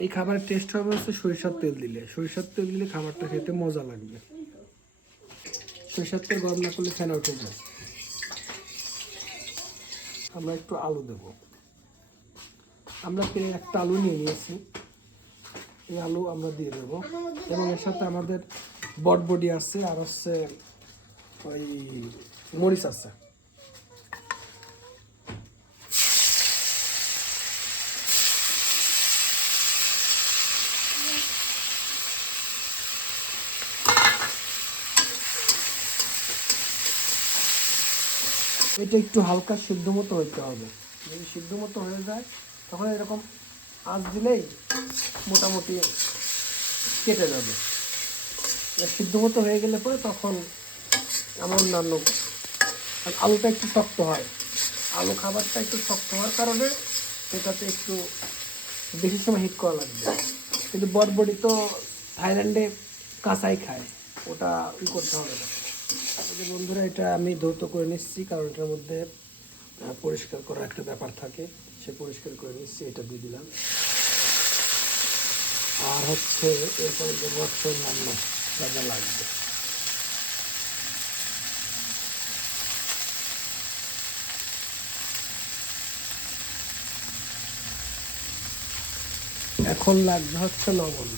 এই খাবারের টেস্ট হবে হচ্ছে সরিষার তেল দিলে। সরিষার তেল দিলে খাবারটা খেতে মজা লাগবে। সরিষার তেল গরম না করলে ফেনা উঠে যায়। আমরা একটু আলু দেব। আমরা প্রায় একটা আলু নিয়ে নিয়েছি। এই আলু আমরা দিয়ে দেবো। এবং এর সাথে আমাদের বটবডি আছে আর হচ্ছে ওই মরিচ আছে। এটা একটু হালকা সিদ্ধ মতো হইতে হবে। যদি সিদ্ধ মতো হয়ে যায়, তখন এরকম আঁচ দিলেই মোটামুটি কেটে যাবে। সিদ্ধ মতো হয়ে গেলে পরে তখন আমার অন্যান্য আলুটা একটু শক্ত হয়। আলু খাবারটা একটু শক্ত হওয়ার কারণে সেটাতে একটু বেশি সময় হিট করা লাগবে। কিন্তু বটবডি তো থাইল্যান্ডে কাঁচাই খায়, ওটা ই করতে হবে না। বন্ধুরা, এটা আমি করে নিচ্ছি, কারণ এটার মধ্যে পরিষ্কার করার একটা ব্যাপার থাকে। সে পরিষ্কার করে নিচ্ছি, এটা দিয়ে দিলাম। আর হচ্ছে এরপরে লাগবে। এখন লাগবে হচ্ছে লবণ।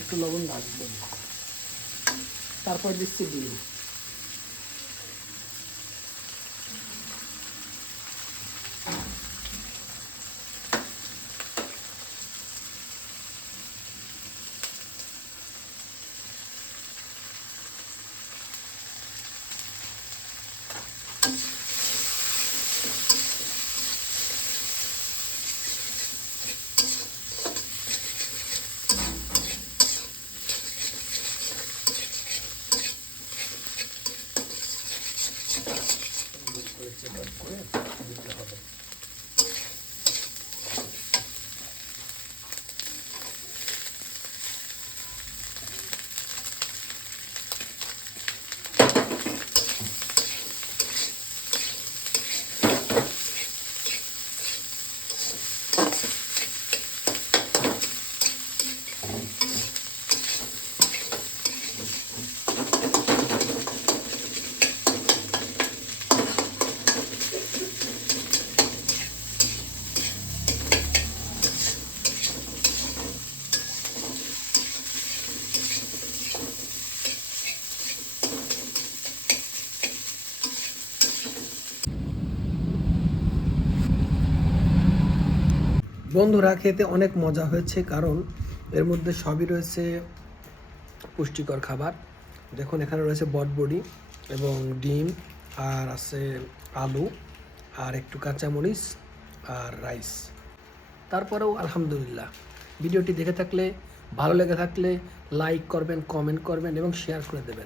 একটু লবণ লাগবে। তারপর দিচ্ছি ডিম। করে দিতে বন্ধুরা, খেতে অনেক মজা হয়েছে, কারণ এর মধ্যে সবই রয়েছে পুষ্টিকর খাবার। দেখুন, এখানে রয়েছে বটবডি এবং ডিম, আর আছে আলু, আর একটু কাঁচামরিচ আর রাইস। তারপরেও আলহামদুলিল্লাহ। ভিডিওটি দেখে থাকলে, ভালো লেগে থাকলে লাইক করবেন, কমেন্ট করবেন এবং শেয়ার করে দেবেন।